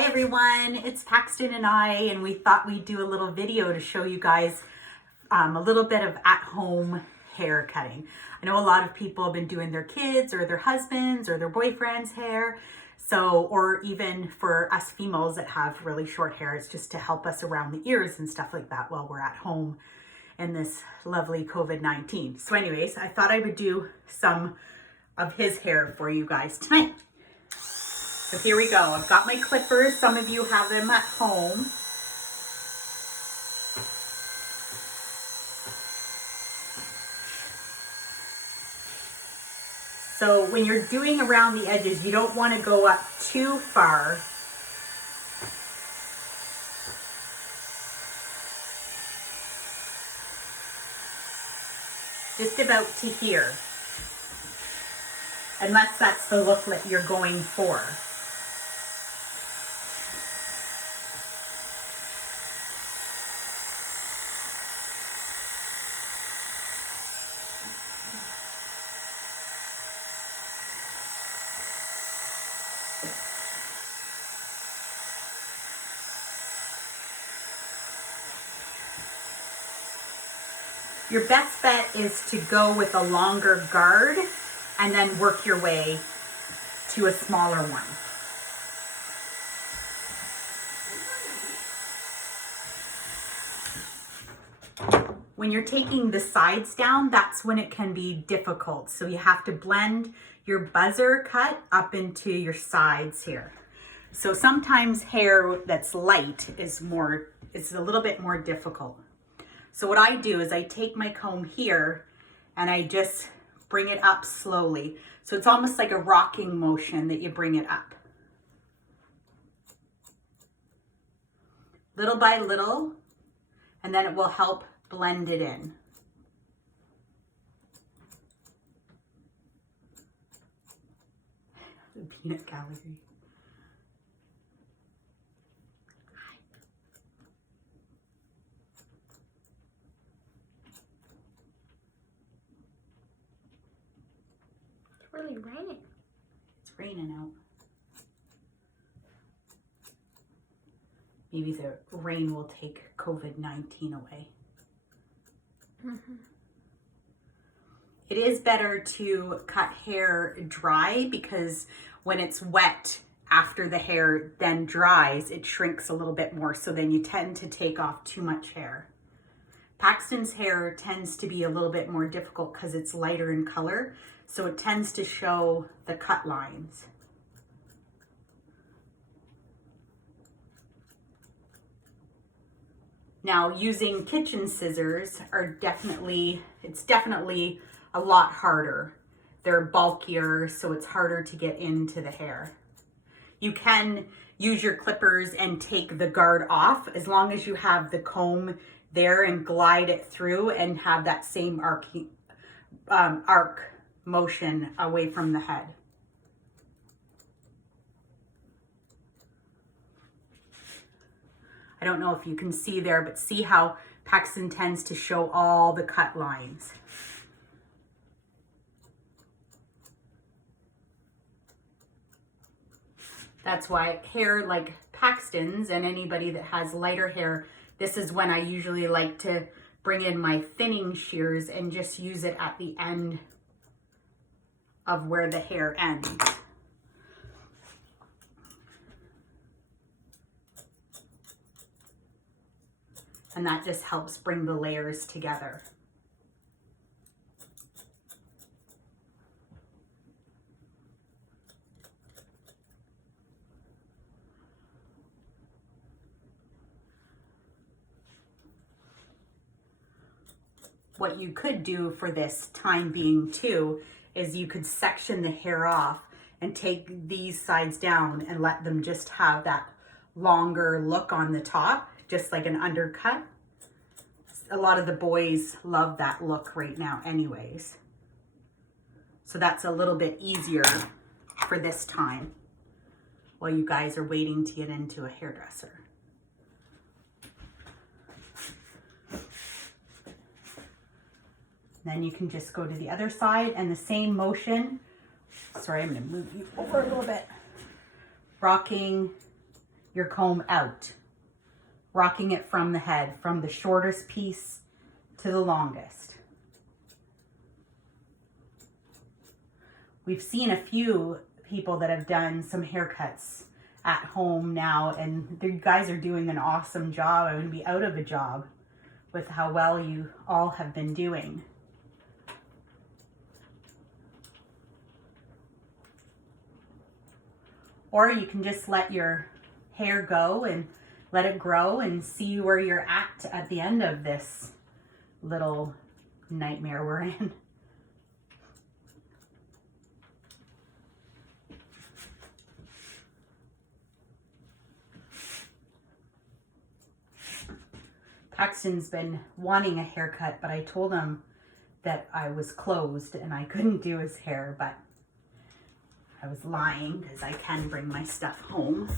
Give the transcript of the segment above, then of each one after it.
Hi everyone, it's Paxton and we thought we'd do a little video to show you guys a little bit of at-home hair cutting. I know a lot of people have been doing their kids or their husbands or their boyfriend's hair. So, or even for us females that have really short hair, it's just to help us around the ears and stuff like that while we're at home in this lovely COVID-19. So anyways, I thought I would do some of his hair for you guys tonight. So here we go. I've got my clippers. Some of you have them at home. So when you're doing around the edges, you don't want to go up too far. Just about to here. Unless that's the look that you're going for. Your best bet is to go with a longer guard and then work your way to a smaller one. When you're taking the sides down, that's when it can be difficult. So you have to blend your buzzer cut up into your sides here. So sometimes hair that's light is a little bit more difficult. So what I do is I take my comb here and I just bring it up slowly. So it's almost like a rocking motion that you bring it up. Little by little, and then it will help blend it in. The peanut gallery. Really raining. It's raining out. Maybe the rain will take COVID-19 away. Mm-hmm. It is better to cut hair dry because when it's wet after the hair then dries, it shrinks a little bit more. So then you tend to take off too much hair. Paxton's hair tends to be a little bit more difficult because it's lighter in color. So it tends to show the cut lines. Now using kitchen scissors it's definitely a lot harder. They're bulkier, so it's harder to get into the hair. You can use your clippers and take the guard off as long as you have the comb there and glide it through and have that same arc motion away from the head. I don't know if you can see there, but see how Paxton tends to show all the cut lines. That's why hair like Paxton's and anybody that has lighter hair, this is when I usually like to bring in my thinning shears and just use it at the end of where the hair ends. And that just helps bring the layers together. What you could do for this time being too is you could section the hair off and take these sides down and let them just have that longer look on the top, just like an undercut. A lot of the boys love that look right now anyways. So that's a little bit easier for this time while you guys are waiting to get into a hairdresser. Then you can just go to the other side and the same motion. Sorry, I'm going to move you over a little bit. Rocking your comb out, rocking it from the head, from the shortest piece to the longest. We've seen a few people that have done some haircuts at home now, and you guys are doing an awesome job. I would be out of a job with how well you all have been doing. Or you can just let your hair go and let it grow and see where you're at the end of this little nightmare we're in. Paxton's been wanting a haircut, but I told him that I was closed and I couldn't do his hair, but I was lying because I can bring my stuff home.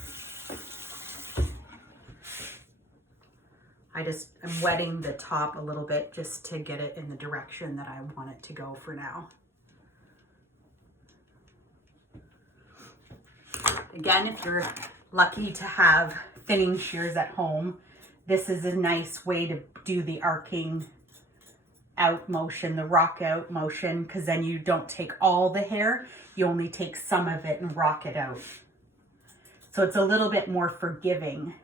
I'm wetting the top a little bit just to get it in the direction that I want it to go for now. Again, if you're lucky to have thinning shears at home, this is a nice way to do the arcing out motion, the rock out motion, because then you don't take all the hair, you only take some of it and rock it out. So it's a little bit more forgiving.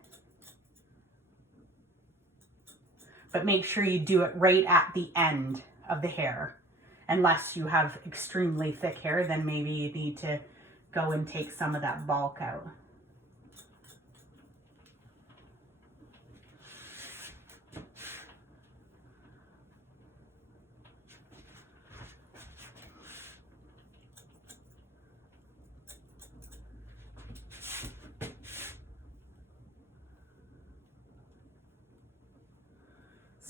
But make sure you do it right at the end of the hair. Unless you have extremely thick hair, then maybe you need to go and take some of that bulk out.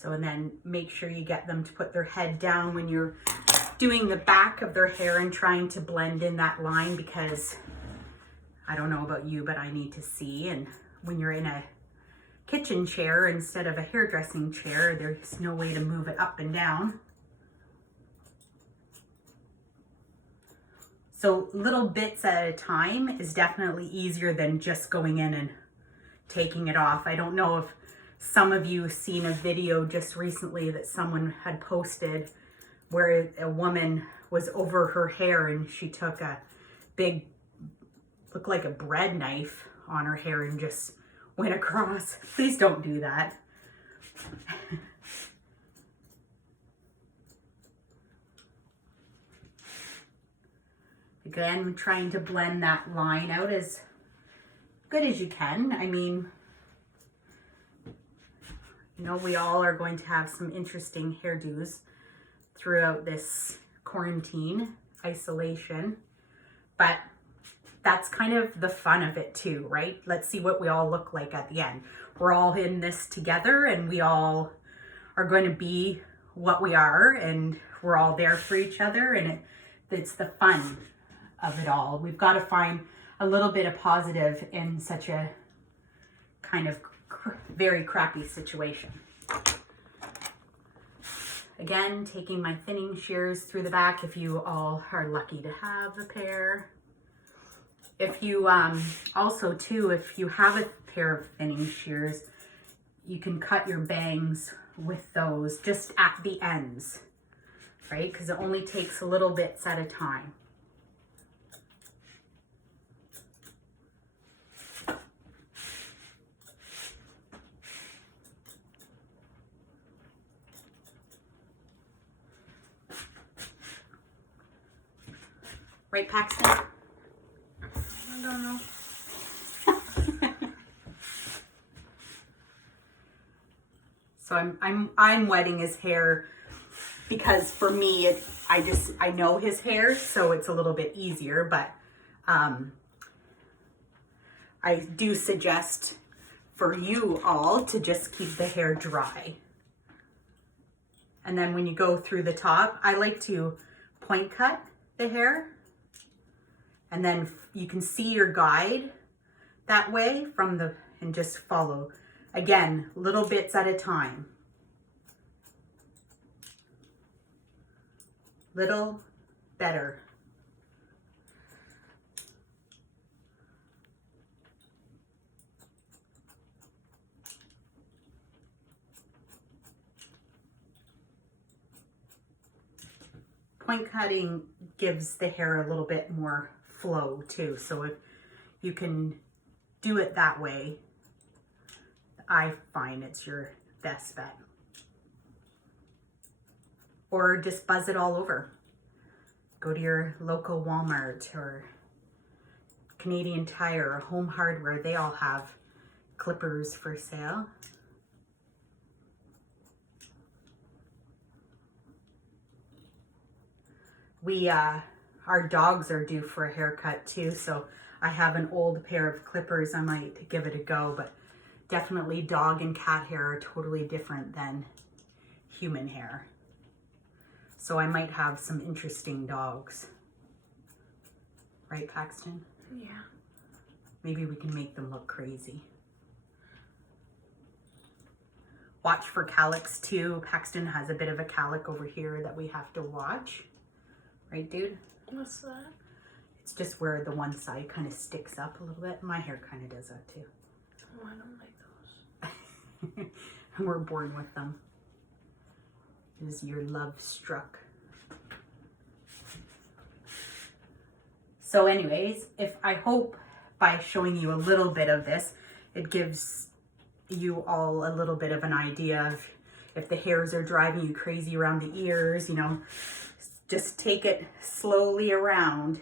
So, and then make sure you get them to put their head down when you're doing the back of their hair and trying to blend in that line, because I don't know about you, but I need to see. And when you're in a kitchen chair instead of a hairdressing chair, there's no way to move it up and down. So little bits at a time is definitely easier than just going in and taking it off. I don't know if some of you seen a video just recently that someone had posted where a woman was over her hair and she took a big, looked like a bread knife on her hair and just went across. Please don't do that. Again, trying to blend that line out as good as you can. I mean, you know, we all are going to have some interesting hairdos throughout this quarantine, isolation, but that's kind of the fun of it too, right? Let's see what we all look like at the end. We're all in this together and we all are going to be what we are and we're all there for each other, and it's the fun of it all. We've got to find a little bit of positive in such a kind of very crappy situation. Again, taking my thinning shears through the back if you all are lucky to have a pair. If you also too, if you have a pair of thinning shears, you can cut your bangs with those just at the ends, right? Because it only takes a little bits at a time. Right, Paxton? I don't know. So I'm wetting his hair because for me I know his hair, so it's a little bit easier, but I do suggest for you all to just keep the hair dry. And then when you go through the top, I like to point cut the hair. And then you can see your guide that way and just follow. Again, little bits at a time. Little better. point cutting gives the hair a little bit more flow too. So if you can do it that way, I find it's your best bet. Or just buzz it all over. Go to your local Walmart or Canadian Tire or Home Hardware. They all have clippers for sale. Our dogs are due for a haircut too, so I have an old pair of clippers. I might give it a go, but definitely dog and cat hair are totally different than human hair. So I might have some interesting dogs. Right, Paxton? Yeah. Maybe we can make them look crazy. Watch for calics too. Paxton has a bit of a calic over here that we have to watch. Right, dude? What's that? It's just where the one side kind of sticks up a little bit. My hair kind of does that too. Oh, I don't like those. We're born with them. Is your love struck? So anyways, I hope by showing you a little bit of this, it gives you all a little bit of an idea of if the hairs are driving you crazy around the ears, you know, just take it slowly around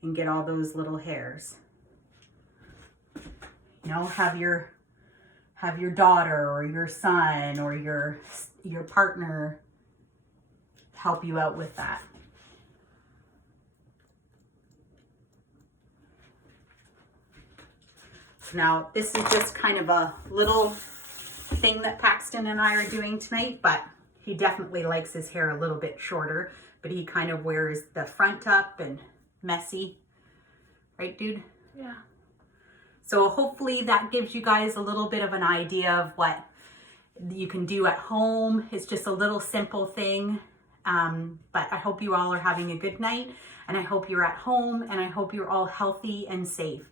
and get all those little hairs. You know, have your daughter or your son or your partner help you out with that. Now, this is just kind of a little thing that Paxton and I are doing tonight, but he definitely likes his hair a little bit shorter, but he kind of wears the front up and messy. Right, dude? Yeah. So hopefully that gives you guys a little bit of an idea of what you can do at home. It's just a little simple thing, but I hope you all are having a good night, and I hope you're at home, and I hope you're all healthy and safe.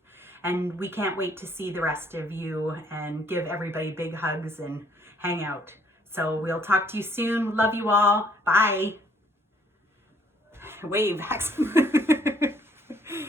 And we can't wait to see the rest of you and give everybody big hugs and hang out. So we'll talk to you soon. Love you all. Bye. Wave.